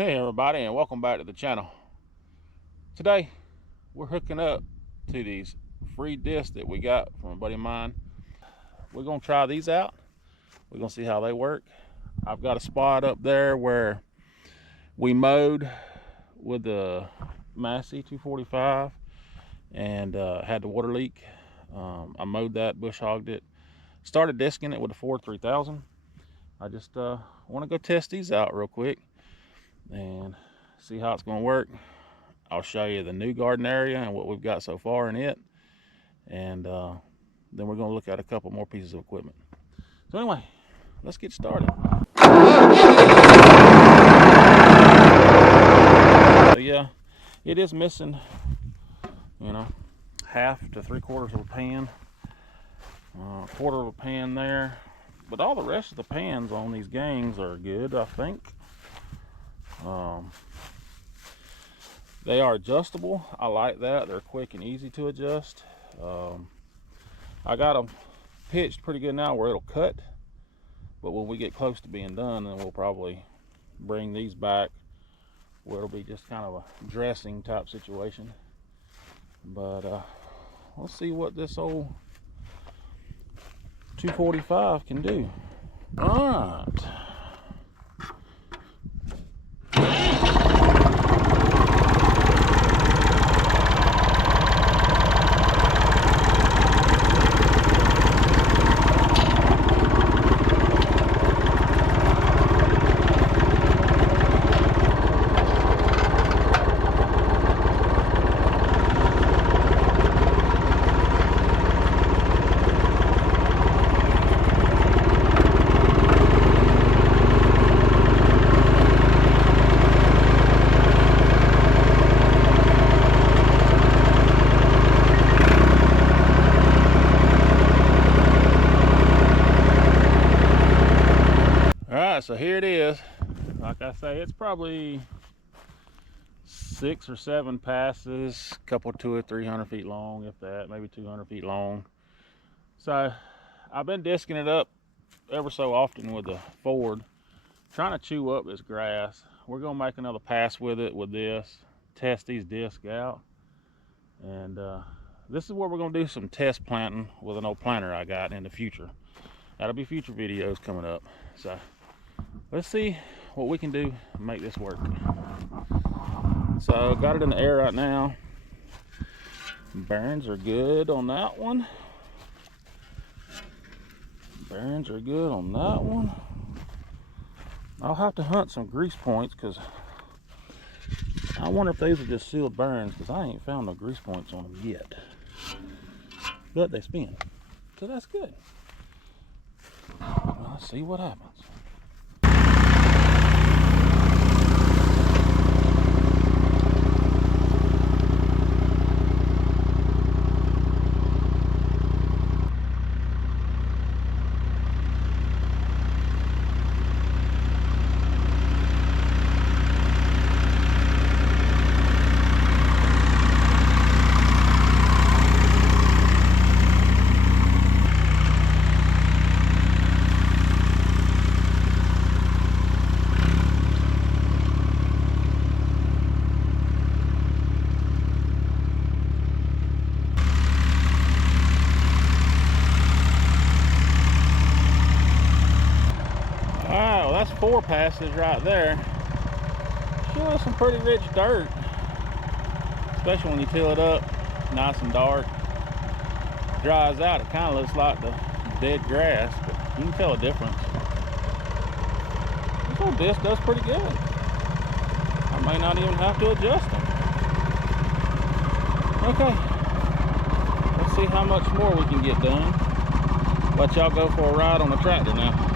Hey everybody, and welcome back to the channel. Today we're hooking up to these free discs that we got from a buddy of mine. We're gonna try these out. We're gonna see how they work. I've got a spot up there where we mowed with the Massey 245 and had the water leak. I mowed that, bush hogged it, started disking it with a Ford 3000. I just want to go test these out real quick and see how it's going to work. I'll show you the new garden area and what we've got so far in it, and then we're going to look at a couple more pieces of equipment. So anyway, let's get started. So yeah, it is missing, you know, half to 3/4 of a pan, quarter of a pan there, but all the rest of the pans on these gangs are good, I think. They are adjustable. I like that. They're quick and easy to adjust. I got them pitched pretty good now where it'll cut, but when we get close to being done, then we'll probably bring these back where it'll be just kind of a dressing type situation. But let's see what this old 245 can do. All right. So here it is. Like I say, it's probably 6 or 7 passes, a couple 200 or 300 feet long, if that, maybe 200 feet long. So I've been disking it up ever so often with the Ford, trying to chew up this grass. We're gonna make another pass with it with this, test these discs out, and this is where we're gonna do some test planting with an old planter I got in the future. That'll be future videos coming up. So let's see what we can do to make this work. So got it in the air right now. Bearings are good on that one. Bearings are good on that one. I'll have to hunt some grease points because I wonder if these are just sealed bearings, because I ain't found no grease points on them yet. But they spin, so that's good. Well, let's see what happens. That's 4 passes right there. Sure, some pretty rich dirt, especially when you till it up nice and dark. Dries out, it kind of looks like the dead grass, but you can tell a difference. This old disc does pretty good. I may not even have to adjust them. Okay, let's see how much more we can get done. Let y'all go for a ride on the tractor now.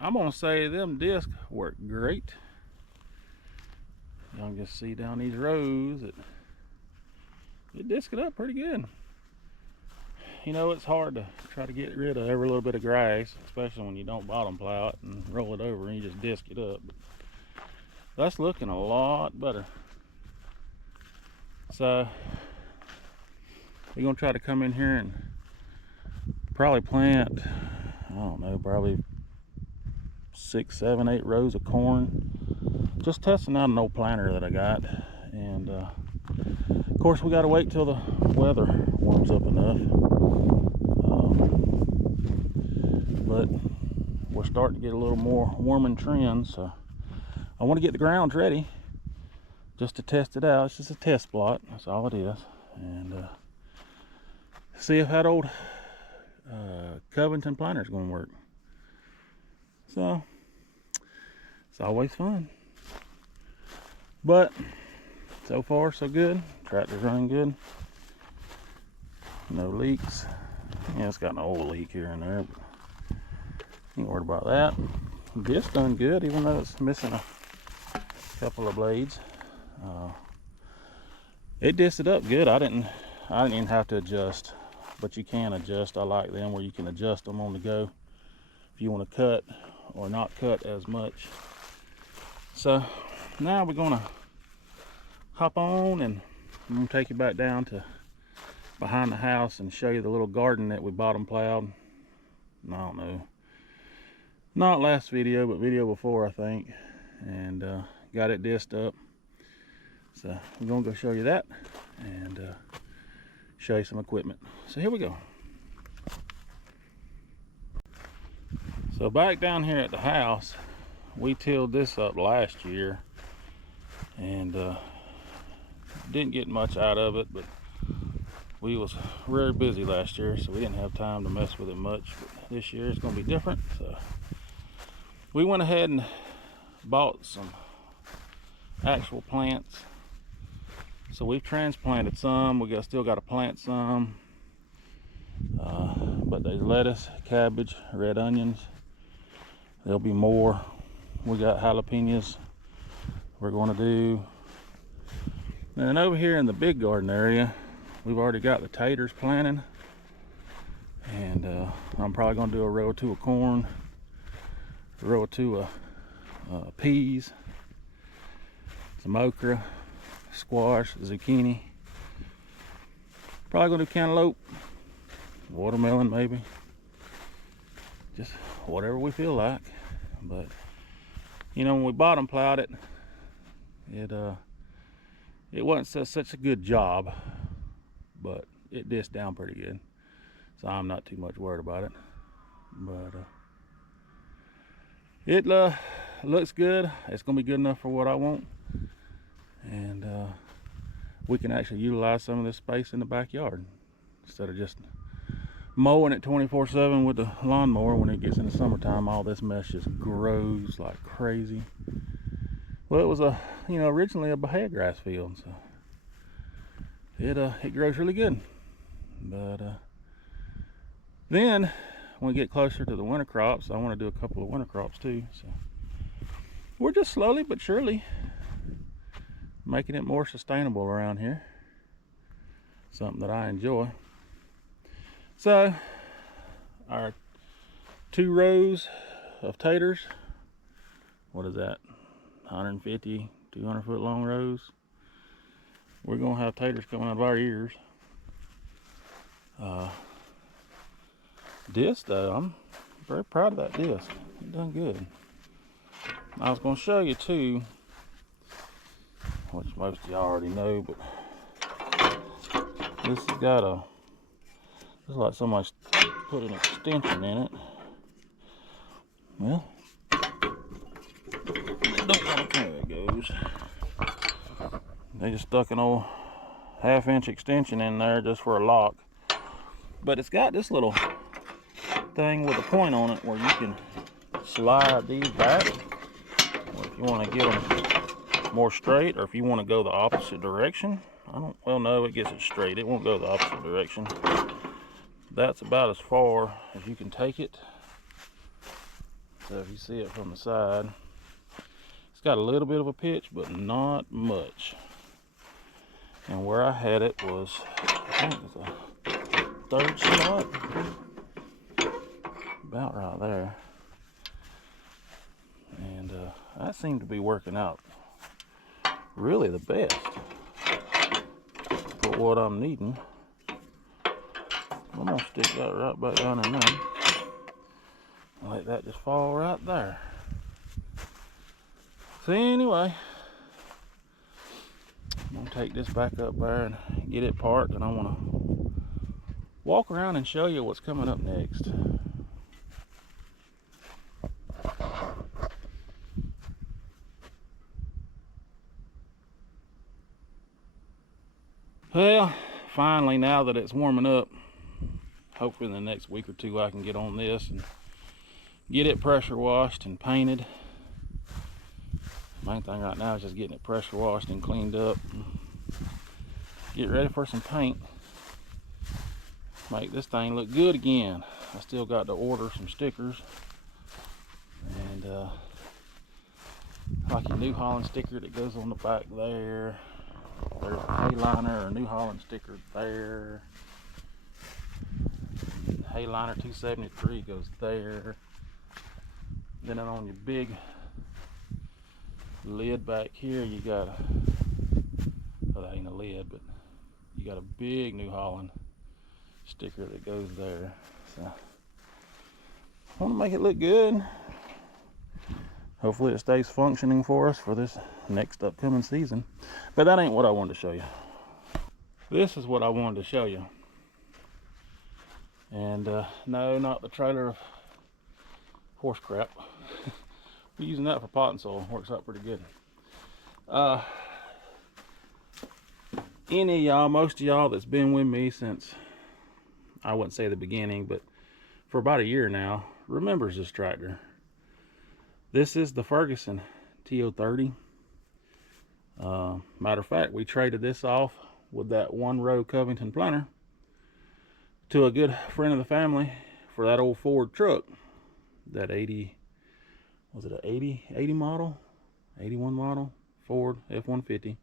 I'm gonna say them discs work great. Y'all can just see down these rows that it disc it up pretty good. You know, it's hard to try to get rid of every little bit of grass, especially when you don't bottom plow it and roll it over and you just disc it up. But that's looking a lot better. So we're gonna try to come in here and probably plant, I don't know, probably 6, 7, 8 rows of corn. Just testing out an old planter that I got. And of course we got to wait till the weather warms up enough. But we're starting to get a little more warming trends, so I want to get the grounds ready just to test it out. It's just a test plot, that's all it is. And see if that old Covington planter is going to work. So it's always fun. But so far so good. Tractor's running good. No leaks. Yeah, it's got an old leak here and there, but ain't worried about that. This done good, even though it's missing a couple of blades. It dished it up good. I didn't even have to adjust, but you can adjust. I like them where you can adjust them on the go if you want to cut or not cut as much. So now we're gonna hop on and I'm gonna take you back down to behind the house and show you the little garden that we bottom plowed. I don't know, not last video, but video before, I think, and got it dished up. So we're gonna go show you that and show you some equipment. So here we go. So back down here at the house, we tilled this up last year and didn't get much out of it, but we was very busy last year, so we didn't have time to mess with it much. But this year it's going to be different, so we went ahead and bought some actual plants. So we've transplanted some. We still got to plant some, but there's lettuce, cabbage, red onions. There'll be more. We got jalapenos we're going to do. And over here in the big garden area, we've already got the taters planted, and I'm probably going to do a row or two of corn, a row or two of peas, some okra, squash, zucchini. Probably going to do cantaloupe, watermelon maybe, just whatever we feel like. But you know, when we bottom plowed it, it wasn't such a good job, but it dished down pretty good, so I'm not too much worried about it. But it looks good. It's gonna be good enough for what I want, and we can actually utilize some of this space in the backyard instead of just mowing it 24/7 with the lawnmower. When it gets in the summertime, all this mess just grows like crazy. Well, it was originally a bahia grass field, so it grows really good. But then when we get closer to the winter crops, I want to do a couple of winter crops too. So we're just slowly but surely making it more sustainable around here. Something that I enjoy. So our 2 rows of taters, what is that, 150, 200 foot long rows. We're gonna have taters coming out of our ears. Disc though, I'm very proud of that disc. It done good. I was gonna show you too, which most of y'all already know, but this has got looks like somebody's put an extension in it. Well, there it goes. They just stuck an old 1/2 inch extension in there just for a lock. But it's got this little thing with a point on it where you can slide these back, or if you want to get them more straight, or if you want to go the opposite direction. No, it gets it straight. It won't go the opposite direction. That's about as far as you can take it. So if you see it from the side, it's got a little bit of a pitch, but not much. And where I had it was, I think it's a 3rd slot, about right there. And that seemed to be working out really the best for what I'm needing. I'm gonna stick that right back down in there. Let that just fall right there. So anyway, I'm gonna take this back up there and get it parked, and I wanna walk around and show you what's coming up next. Well, finally, now that it's warming up, hopefully in the next week or two I can get on this and get it pressure washed and painted. Main thing right now is just getting it pressure washed and cleaned up. Get ready for some paint. Make this thing look good again. I still got to order some stickers. And like a New Holland sticker that goes on the back there. There's a Hayliner or New Holland sticker there. Hayliner 273 goes there. Then on your big lid back here, you got a, well, that ain't a lid, but you got a big New Holland sticker that goes there. So I want to make it look good. Hopefully it stays functioning for us for this next upcoming season. But that ain't what I wanted to show you. This is what I wanted to show you. And no, not the trailer of horse crap. We're using that for potting soil. Works out pretty good. Any of y'all, most of y'all that's been with me since, I wouldn't say the beginning, but for about a year now, remembers this tractor. This is the Ferguson TO30. Matter of fact, we traded this off with that 1-row Covington planter to a good friend of the family for that old Ford truck. That 80, was it an 80 model? 81 model Ford F-150.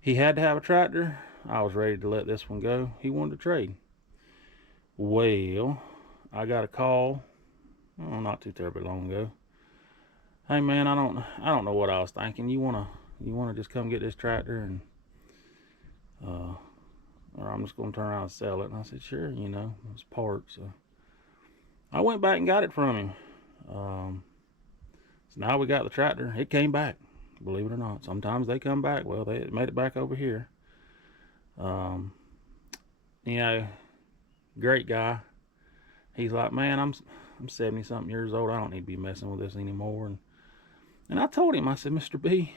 He had to have a tractor. I was ready to let this one go. He wanted to trade. Well, I got a call, not too terribly long ago. Hey man, I don't know what I was thinking. You wanna just come get this tractor and or I'm just gonna turn around and sell it. And I said, sure, it's parts. So I went back and got it from him. So now we got the tractor. It came back, believe it or not. Sometimes they come back. Well, they made it back over here. Great guy. He's like, man, I'm 70 something years old. I don't need to be messing with this anymore. And I told him, I said, Mr. B,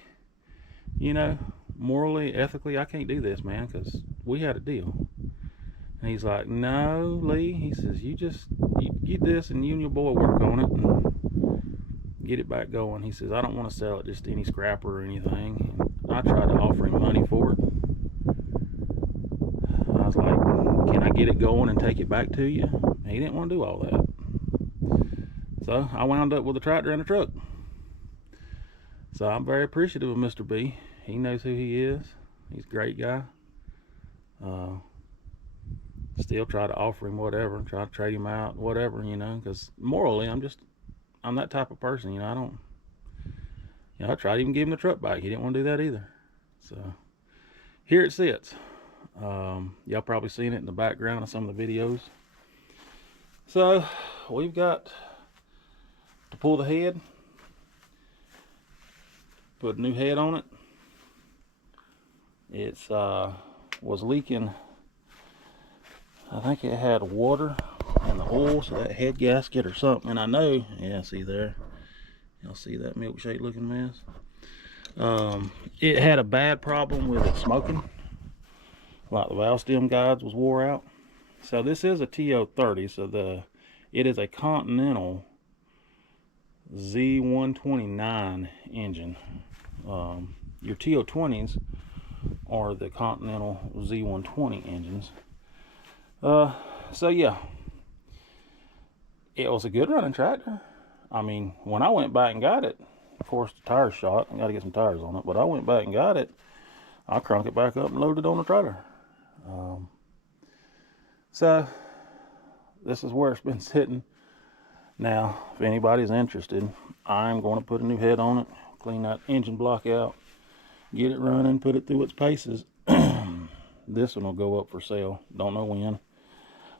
morally, ethically, I can't do this, man, because we had a deal. And he's like, no, Lee. He says, you get this and you and your boy work on it and get it back going. He says, I don't want to sell it just to any scrapper or anything. And I tried to offer him money for it. I was like, can I get it going and take it back to you? And he didn't want to do all that. So I wound up with a tractor and a truck. So I'm very appreciative of Mr. B. He knows who he is. He's a great guy. Still try to offer him whatever, try to trade him out, whatever, because morally I'm that type of person. I tried to even give him the truck back. He didn't want to do that either. So here it sits. Y'all probably seen it in the background of some of the videos. So we've got to pull the head, put a new head on it. It's was leaking. I think it had water in the oil, so that head gasket or something. And I know, yeah, see there, y'all see that milkshake looking mess. It had a bad problem with it smoking, like the valve stem guides was wore out. So this is a TO30, so it is a Continental Z129 engine. Your TO20s are the Continental Z120 engines. So yeah, it was a good running tractor. I mean, when I went back and got it, of course the tire's shot. I got to get some tires on it. But I went back and got it. I cranked it back up and loaded it on the trailer. So this is where it's been sitting. Now, if anybody's interested, I'm going to put a new head on it, clean that engine block out, get it running, put it through its paces. This one will go up for sale. Don't know when.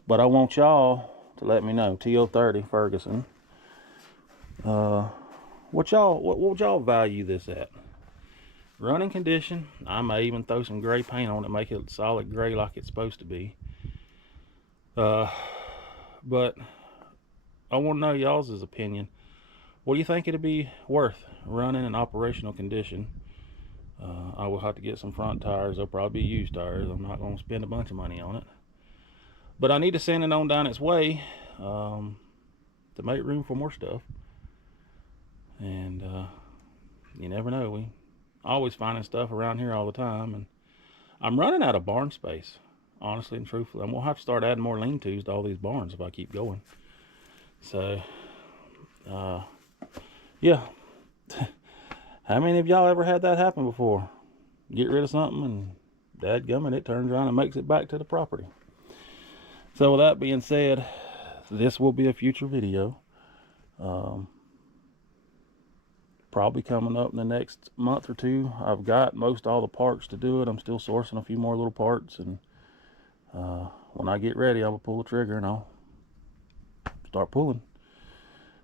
But I want y'all to let me know. TO30 Ferguson. What would y'all value this at? Running condition. I may even throw some gray paint on it, make it solid gray like it's supposed to be. But I want to know y'all's opinion. What do you think it'd be worth running in operational condition? I will have to get some front tires. They'll probably be used tires. I'm not going to spend a bunch of money on it. But I need to send it on down its way to make room for more stuff. And you never know. We always finding stuff around here all the time. And I'm running out of barn space, honestly and truthfully. I'm going to have to start adding more lean-tos to all these barns if I keep going. So, yeah. How many of y'all ever had that happen before? Get rid of something and dadgummit, it turns around and makes it back to the property. So with that being said, this will be a future video. Probably coming up in the next month or two. I've got most all the parts to do it. I'm still sourcing a few more little parts, and when I get ready, I will pull the trigger and I'll start pulling.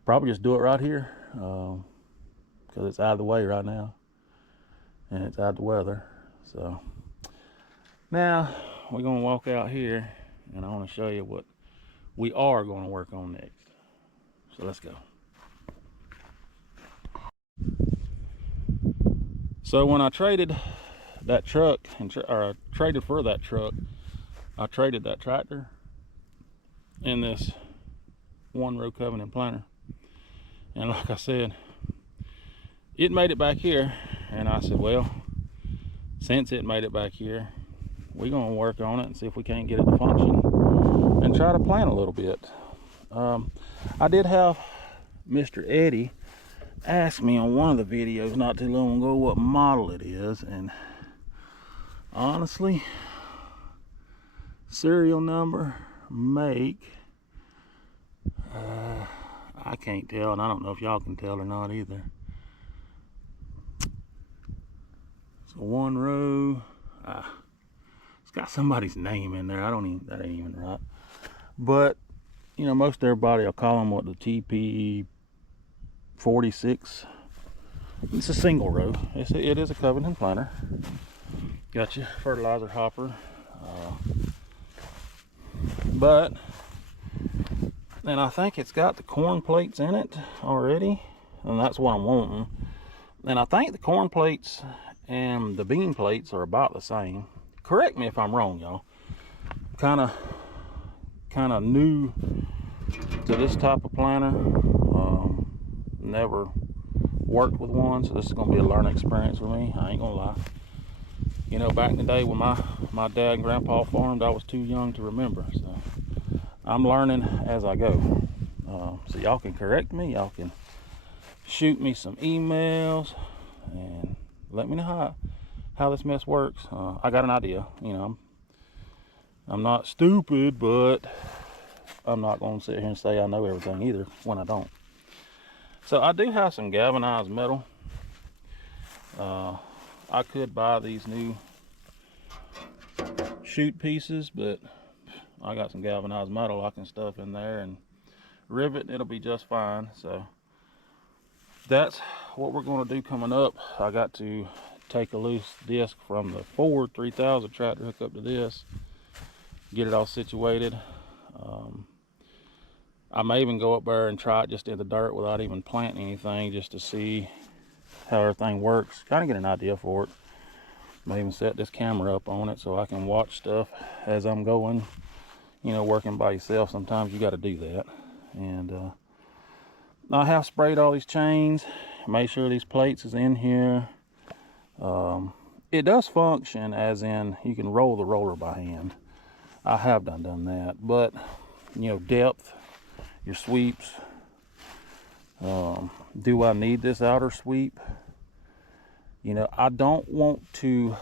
Probably just do it right here. Because it's out of the way right now and it's out of the weather. So now we're going to walk out here and I want to show you what we are going to work on next. So let's go. So when I traded that truck or traded for that truck, I traded that tractor and this 1-row Covenant planter. And like I said, it made it back here, and I said, well, since it made it back here, we're going to work on it and see if we can't get it to function and try to plan a little bit. I did have Mr. Eddie ask me on one of the videos not too long ago what model it is, and honestly, serial number, make, I can't tell, and I don't know if y'all can tell or not either. So 1-row, it's got somebody's name in there. That ain't even right. But you know, most everybody will call them what, the TP 46. It's a single row. It is a Covenant planter. Got your fertilizer hopper, but and I think it's got the corn plates in it already, and that's what I'm wanting. And I think the corn plates and the bean plates are about the same. Correct me if I'm wrong, y'all. Kind of new to this type of planter. Never worked with one, so this is gonna be a learning experience for me. I ain't gonna lie. You know, back in the day when my dad and grandpa farmed, I was too young to remember. So I'm learning as I go. So y'all can correct me. Y'all can shoot me some emails and let me know how this mess works. I got an idea. You know, I'm not stupid, but I'm not going to sit here and say I know everything either when I don't. So I do have some galvanized metal. I could buy these new chute pieces, but I got some galvanized metal I can stuff in there and rivet. It'll be just fine. So that's what we're going to do coming up. I got to take a loose disc from the Ford 3000 tractor, hook up to this, get it all situated. I may even go up there and try it just in the dirt without even planting anything, just to see how everything works, kind of get an idea for it. May even set this camera up on it so I can watch stuff as I'm going. You know, working by yourself, sometimes you got to do that. And I have sprayed all these chains, made sure these plates is in here. It does function as in you can roll the roller by hand. I have done that, but you know, depth your sweeps. Do I need this outer sweep? You know, I don't want to.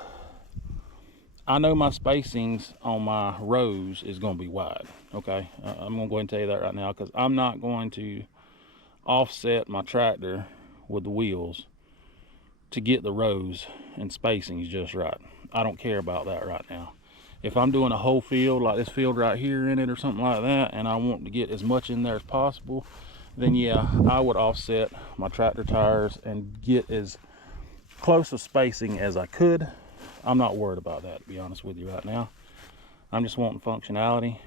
I know my spacings on my rows is going to be wide. Okay, I'm going to go ahead and tell you that right now, because I'm not going to offset my tractor with the wheels to get the rows and spacings just right. I don't care about that right now. If I'm doing a whole field like this field right here in it or something like that, and I want to get as much in there as possible, then yeah, I would offset my tractor tires and get as close a spacing as I could. I'm not worried about that, to be honest with you right now. I'm just wanting functionality.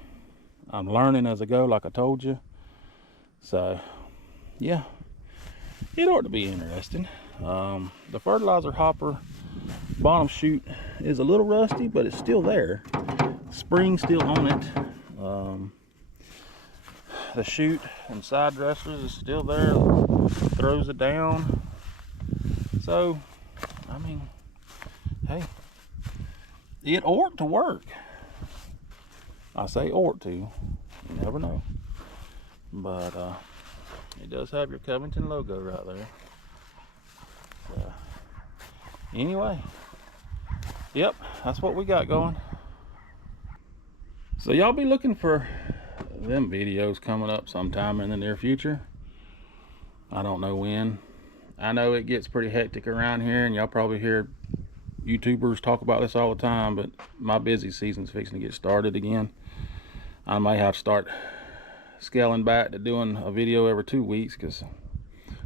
I'm learning as I go, like I told you. So yeah, it ought to be interesting. The fertilizer hopper bottom chute is a little rusty, but it's still there. Spring's still on it. The chute and side dressers is still there. Throws it down. So, I mean, hey, it ought to work. I say ought to. You never know. But it does have your Covington logo right there. So, anyway, yep, that's what we got going. So y'all be looking for them videos coming up sometime in the near future. I don't know when. I know it gets pretty hectic around here, and y'all probably hear YouTubers talk about this all the time, but my busy season's fixing to get started again. I may have to start scaling back to doing a video every 2 weeks,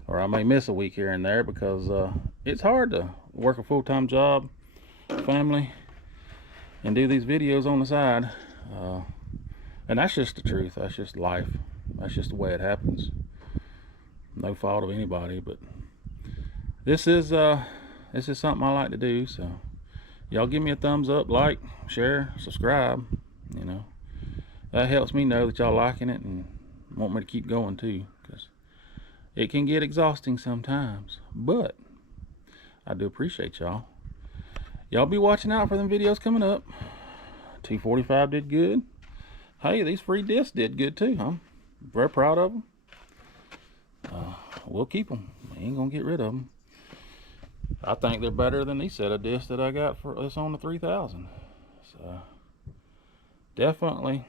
or I may miss a week here and there, because it's hard to work a full-time job, family, and do these videos on the side. And that's just the truth. That's just life. That's just the way it happens. No fault of anybody, but this is something I like to do. So y'all give me a thumbs up, like, share, subscribe. You know, that helps me know that y'all liking it and want me to keep going too, because it can get exhausting sometimes, but I do appreciate y'all. Y'all be watching out for them videos coming up. 245 did good. Hey, these free discs did good too. I'm very proud of them. We'll keep them. We ain't gonna get rid of them. I think they're better than these set of discs that I got for this on the 3000. So definitely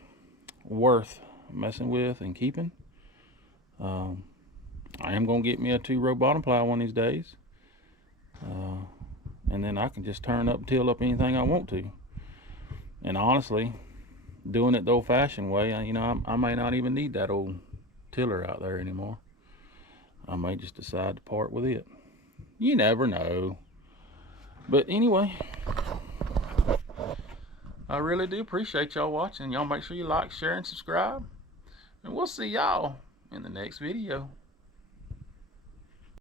worth messing with and keeping. I am gonna get me a 2-row bottom plow one of these days, and then I can just turn up and till up anything I want to. And honestly, doing it the old-fashioned way, you know, I may not even need that old tiller out there anymore. I may just decide to part with it. You never know. But anyway, I really do appreciate y'all watching. Y'all make sure you like, share, and subscribe. And we'll see y'all in the next video.